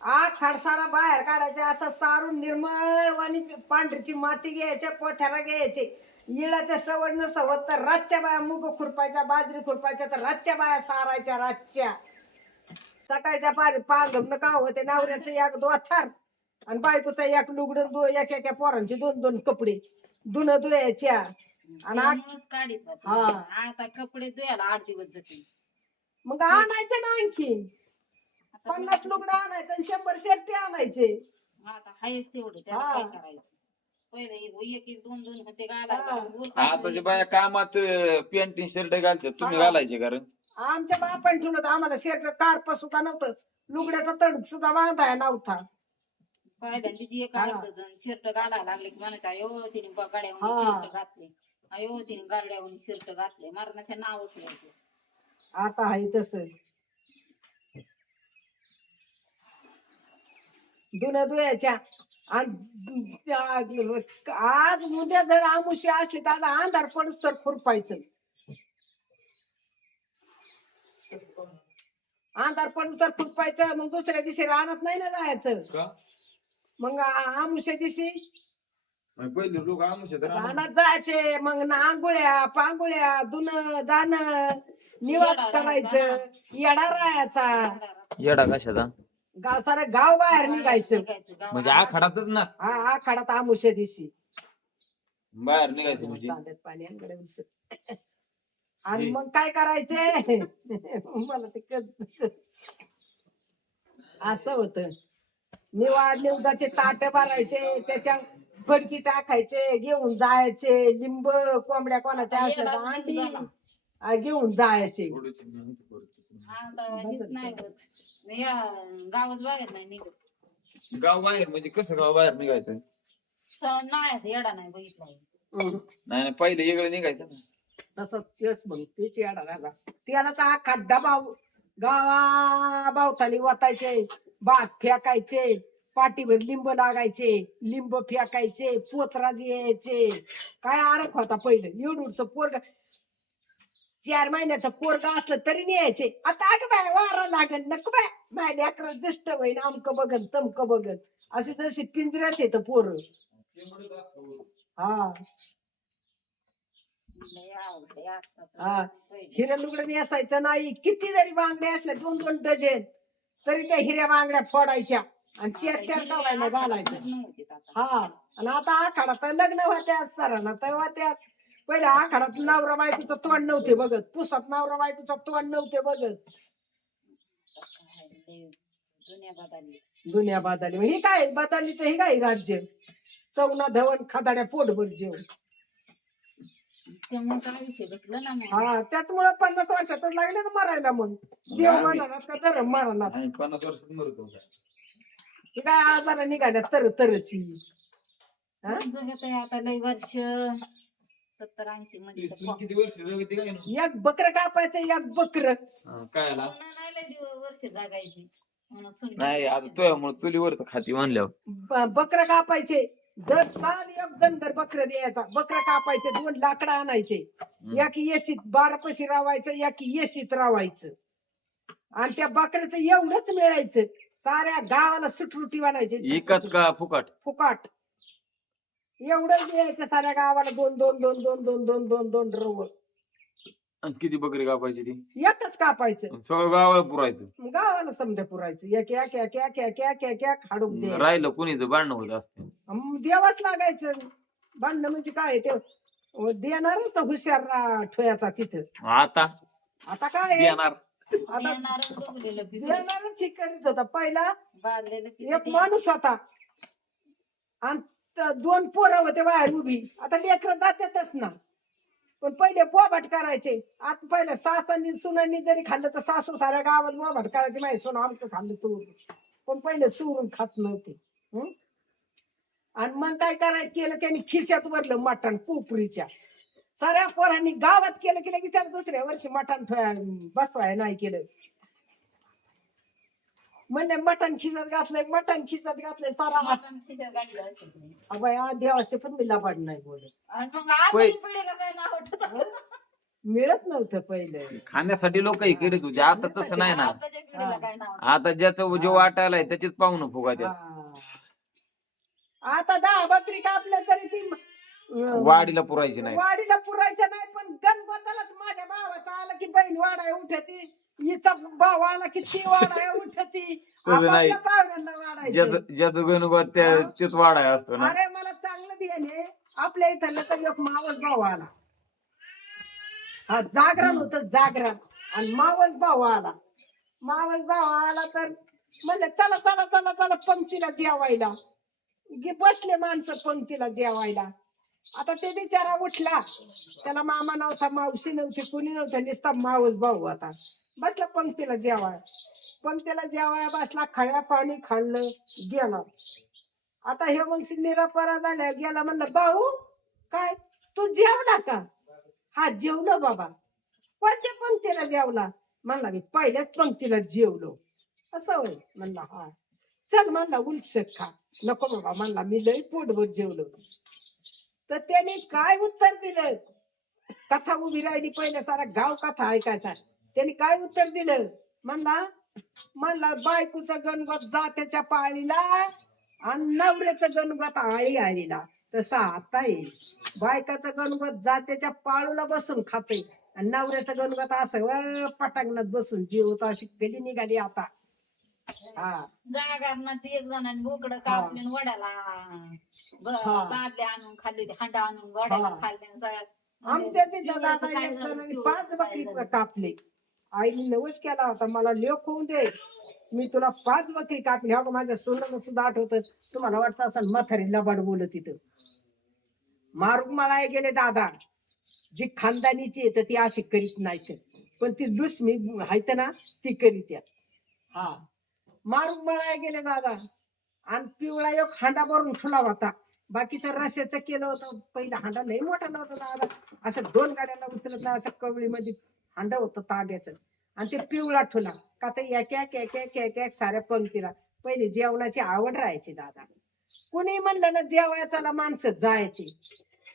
आखाड सारा बाहेर काढायचे, असं सारून निर्मळ आणि पांढरीची माती घ्यायच्या, पोथ्याला घ्यायचे. इळाच्या सवड न सवड तर रातच्या बाया मुग खुरपायच्या, बाजरी खुरपायच्या, तर रातच्या बाया सारायच्या. रातच्या सकाळच्या पारी पांघरून का होते नवऱ्याचं एक दोथार आणि बायकोचा एक लुगडं, एक एका पोरांचे दोन दोन कपडे धुणं धुयाच्या. आणि काढीत हा आता कपडे धुयाला 8 दिवस जाते. मग आणायचं ना आणखी 50 लुगडं आणायचं आणि 100 शर्टी आणायचे. आता हायच तेवढे, त्याला काय करायचं. पहिले एक एक दोन दोन होते घालायला. आताच्या बाया कामात पॅन्टी शर्ट घालतात, तुम्ही घालायचे कारण आमच्या बापान ठेवलं होतं आम्हाला शर्ट कारप सुद्धा नव्हतं, लुगड्याचा तड सुद्धा बांधाय नव्हता. पहिल्यांदा जी एक जण शर्ट घालायला लागले की म्हणायचं अयो तिने गाड्यावर शर्ट घातले, अयो तिने गाड्यावर शर्ट घातले, मरणाच्या नावच घ्यायचे. आता आहे तस धुण्या धुयाच्या. आणि आज उद्या जर आमुष्य असली तर आता अंधार पडस तर खुरपायचं, अंधार पडस तर खुरपायचं. मग दुसऱ्या दिवशी रानात नाही ना जायचं. मग आमुष्या दिवशी पहिले लोक रानात जायचे. मग ना आंघोळ्या पांगोळ्या धुणं दाणं निवात करायचं, येडा राहायचा. येडा कशाचा? गाव सारा गाव बाहेर निघायचं, म्हणजे आखाडातच ना. हा आखाडात आमुष्या दिवशी बाहेर निघायचं म्हणजे तांब्यात पाणी आंघोळ्या उलसत. आणि मग काय करायचे मला ते असं होत. निवाड निवदाचे ताट भरायचे, त्याच्या फडकी टाकायचे, घेऊन जायचे. लिंब कोंबड्या कोणाच्या असल्या तर अंडी घेऊन जायचे. गावच बाहेर नाही निघत. गाव बाहेर म्हणजे कसं गाव बाहेर निघायचं? नाळ्याचा येडा नाही बघितला. नाही पहिले इकडे निघायचं ना. तसं तेच मग तेच येडा राहिला. त्यालाच आखा डबा गावा बावताली वाटायचे, भात फेकायचे, पाठीभर लिंब लागायचे, लिंब फेकायचे, पोतराज यायचे. काय आरख होता पहिलं. एवढूच पोरग 4 महिन्याचं पोरग असलं तरी न्यायचे. आता अगं बाय वारा लागल नको बाय, माझ्या लेकरा दिष्ट होईन, अमक बघन तमक बघन, असे जशी पिंजऱ्यात येत पोर. हा हा हिऱ्या लुगडं नेसायचं नाही. किती जरी बांगड्या असल्या 2-2 डझन तरी त्या हिऱ्या बांगड्या फोडायच्या आणि 4-4 गावायला घालायचं. हा आणि आता आखाडात लग्न होत्या सरांना तर होत्या. पहिल्या आखाडात नवरा बायकोचं तोंड नव्हते बघत, पुसात नवरा बायकोचं तोंड नव्हते बघत. दुनिया बदलली. ही काय बदलली तर ही काय राज्य चवना धवन खादाड्या पोटभर जेवण. हा त्याचमुळे 50 वर्षातच लागले ना मरायला. मग देव म्हणणार का धर्म म्हणणार? 50 वर्षात मरतो हे काय आजारा निघाल्या तरची. आता लय वर्ष 70-80 मध्ये किती वर्ष जगते काय ना? एक बकर कापायचं, एक बकर काय वर्ष जगायची. नाही आता तुझ्यामुळे चुलीवर तर खाती म्हणल्यावर बकर कापायचे. दर साल एक दंदर बकर द्यायचा. बकर कापायचे, 2 लाकडं आणायचे, एक येशीत 12 पशी रावायचं, एक येशीत रावायचं. आणि त्या बकऱ्याचं एवढंच मिळायचं, साऱ्या गावाला सुटरुटी बनायचे. इकत का फुकट? फुकाट एवढंच द्यायचं साऱ्या गावाला. 2 रव. किती बकरी कापायची ती? एकच कापायचं, सगळं गावाला पुरायचं. गावाला समजा पुरायचं. एक एक एक एक एक एक एक एक हाडूक द्यायचं. राहिलं कोणी भांडणं होत असते. देवाच लागायचं. भांडणं म्हणजे काय ते देणारच हुशार ठोयाचा तिथं. आता काय देणार देणारच हे करीत होता. पहिला एक माणूस होता आणि 2 पोरं होते बाहेर उभी. आता लेकरं जातातच ना, पण पहिले बोभाट करायचे. आता पहिले सासांनी सुनांनी जरी खाल्लं तर सासू साऱ्या गावात बोभाट करायची. माहिती सोनं आमचं खाल्लं चोरून, पण पहिले चोरून खात नव्हते. आणि मग काय करायचं केलं त्यांनी खिशात भरलं मटण पोपरीच्या. साऱ्या पोरांनी गावात केलं की लगेच त्याला दुसऱ्या वर्षी मटण बसवाय नाही केलं. म्हणजे मटण खिशात घातलंय, मटण खिशात घातलंय. सारा देवाशी पण मी लबाड नाही बोलत. मिळत नव्हतं पहिलं. खाण्यासाठी लोक हे करीत होते, आता तसं नाही ना. आताच्या पिढीला काय नाव आता ज्याचं जो वाटायलाय त्याच्यात पाहुणं फुगा द्या. हा. आता 10 बकरी कापल्या तरी ती वाडीला पुरायची नाही. वाडीला पुरायच्या नाही, पण गणपतालाच माझ्या भावाचा आला की बहीण वाढाय उठती, हिचा भाव आला की ती वाढाय उठती, तसं नाही. आपापल्या पाहुण्यांना वाढायचं. ज्याचं गणगोत तेच वाडाय असतो ना. अरे मला चांगलं ध्याने, आपल्या इथं तर एक मावस भाऊ आला. हा जागरण होत, जागरण, आणि मावस भाऊ आला. मावस भाऊ आला तर म्हणलं चला चला चला चला पंक्तीला जेवायला. बसले माणसं पंक्तीला जेवायला. आता ते बिचारा उठला, त्याला मामा नव्हता, मावशी नव्हती, कुणी नव्हतं, नुसता मावस भाऊ होता. बसला पंक्तीला जेवाय, पंक्तीला जेवाय बसला, खळ्या पाणी खाल्लं, गेला. आता हे मग निरापरा झाल्या गेला. म्हणलं भाऊ काय तू जेवला का? हा जेवलो बाबा. कोणत्या पंक्तीला जेवला? म्हणला मी पहिल्याच पंक्तीला जेवलो. असं होय? म्हणला हा. चल म्हणला उलसक खा. नको बाबा म्हणला, मी लई पोटभर जेवलो. तर त्याने काय उत्तर दिलं? कथा उभी राहिली, पहिल्या सारा गाव कथा ऐकायचा. त्याने काय उत्तर दिलं? म्हणला बायकोचं गणगत जात्याच्या पाळीला आणि नवऱ्याचं गणगत आळी आळीला. तसं आता आहे, बायकाचं गणगत जात्याच्या पाळूला बसून खाते आणि नवऱ्याचं गणगत असं पटांगणात बसून जेवतो. अशी कधी निघाली आता. हा जागरणात ती एक जणांनी बोकडं कापले वड्याला बादल्या आणून खाल्ली, हांडा आणून वड्याला खाल्ले. आमच्या तिथं दादा एक जणांनी 5 बकरी कापले. आईने नवस केला होता, मला लेख होऊन दे, मी तुला 5 बकरी कापली. हो माझ्या सोनाला सुद्धा आठवत. तुम्हाला वाटतं असं म्हातारी लबाड बोलत तिथं. मारून मला गेले दादा, जी खानदानीची येत ती अशी करीत नाही, पण ती लुसमी आहेत ना ती करीत. हा मारून मला गेले दादा. आणि पिवळा एक हांडा भरून ठुला होता. बाकीचं रश्याचं केलं होतं. पहिला हांडा लई मोठा नव्हता दादा, असं 2 गाड्याला उचलत ना, असं कवळीमध्ये हांडा होतं तांब्याचं. आणि ते पिवळा ठुला का ते एक एक एक एक एक एक साऱ्या पंक्तीला. पहिले जेवणाची आवड राहायची दादा. कुणी म्हणलं ना जेवायचाला माणसं जायची,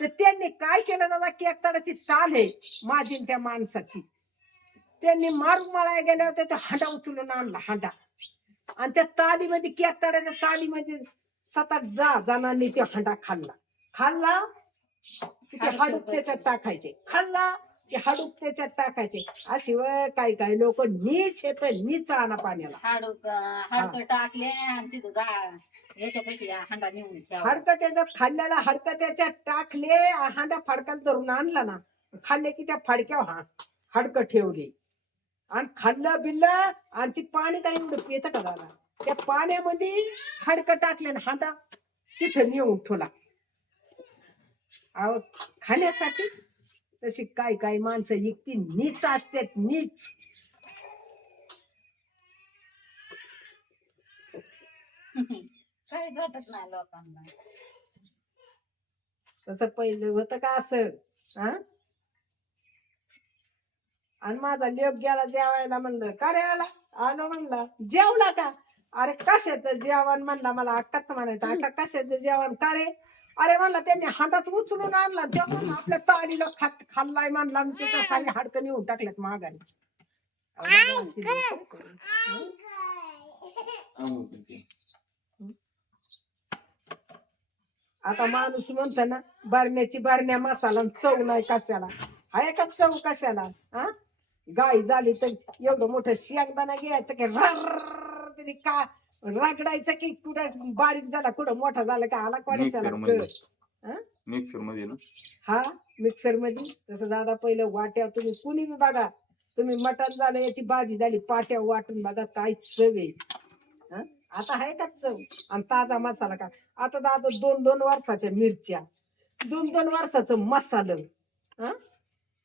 तर त्यांनी काय केलं दादा, केकताडाची चाल आहे माझी त्या माणसाची. त्यांनी मारून मला गेले होते, ते हांडा उचलून आणला हांडा. आणि त्या तालीमध्ये केकताड्याच्या तालीमध्ये 7-8 जणांनी ते हांडा खाल्ला की ते हाडूक त्याच्यात टाकायचे, खाल्ला की हाडूक त्याच्यात टाकायचे. अशी काही काही लोक नीच येत नीच आणा पाण्याला. हाडकं टाकले आणि तिथं याच्या पैसे हांडा नेऊन हाडकं त्याच्यात खाल्ल्याला हाडकं त्याच्यात टाकले, हांडा फडकात धरून आणला ना, खाल्ले की त्या फडक्यावर हाडकं ठेवले आणि खाल्लं बिल्लं. आणि ती पाणी काही एवढं येतं का दादा, त्या पाण्यामध्ये हाडकं टाकले आणि हांडा तिथं नेऊन ठेवला खाण्यासाठी. तशी काही काही माणसं इतकी नीच असतात, नीच. काहीच वाटत नाही लोकांना. तसं पहिलं होतं का असं? आणि माझा लेक गेला जेवायला. म्हणलं का रे आला? आलो म्हणला. जेवला का? अरे कशाचं जेवण म्हणला. मला अक्काच म्हणायचं, अक्का कशाचं जेवण का रे? अरे म्हणला त्यांनी हांडाच उचलून आणला, तेव्हा आपल्या तालीला खाल्लाय म्हणला, त्याच्या सारी हाडकं नेऊन टाकल्यात माघारी. आता माणूस म्हणतो ना बरण्याची बरण्या मसाला, चव नाही कशाला. आहे का चव कशाला? गाय झाली तर एवढं मोठं शेंगदाणा घ्यायचं की तरी का रगडायचं की कुठं बारीक झाला कुठं मोठा झाला का आला कोणाशाला मिक्सर मध्ये ना. हा मिक्सर मध्ये. तसं दादा पहिलं वाट्या, तुम्ही कुणी बी बघा, तुम्ही मटण झालं याची भाजी झाली पाट्या वाटून बघा काय चव आहे. आता आहे का चव? आणि ताजा मसाला का. आता दादा 2-2 वर्षाच्या मिरच्या, 2-2 वर्षाचं मसालं,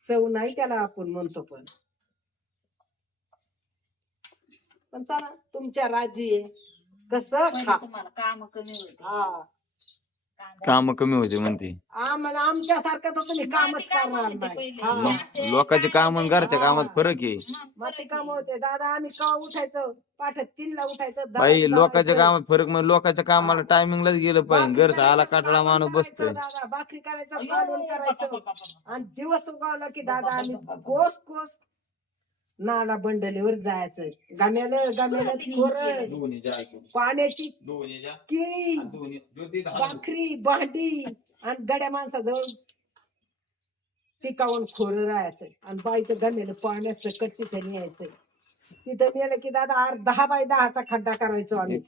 चव नाही त्याला आपण म्हणतो. पण चला तुमच्या राजी आहे कसं खा. तुम्हाला काम कमी होते. हा काम कमी होते म्हणते. आमच्यासारखं तर तुम्ही कामच करणार नाही. हा. लोकांचे काम आणि घरच्या कामात फरक आहे. माती काम होते दादा. आम्ही का उठायचं पाठ 3ला उठायचं. बाई दळण लोकांच्या दळायचं. कामात फरक म्हणजे लोकांच्या कामाला टायमिंगलाच गेलं पाहिजे. भाकरी घरचा आला करायचं, काटाळा कालवण माणूस करायचं बसतोय. दादा. भाकरी करायचं कालवण करायचं आणि दिवस उगवला की दादा आम्ही कोस कोस नाला बंडलीवर जायचं. गम्याला खोरं, पाण्याची केळी, भाकरी भांडी आणि गड्या माणसाजवळ टिकावून खोरं राहायचं आणि बाईचं गमेलं पाण्यात सकट तिथे न्यायचं. तिथं नेलं की दादा 10 बाय 10चा खड्डा करायचो आम्ही.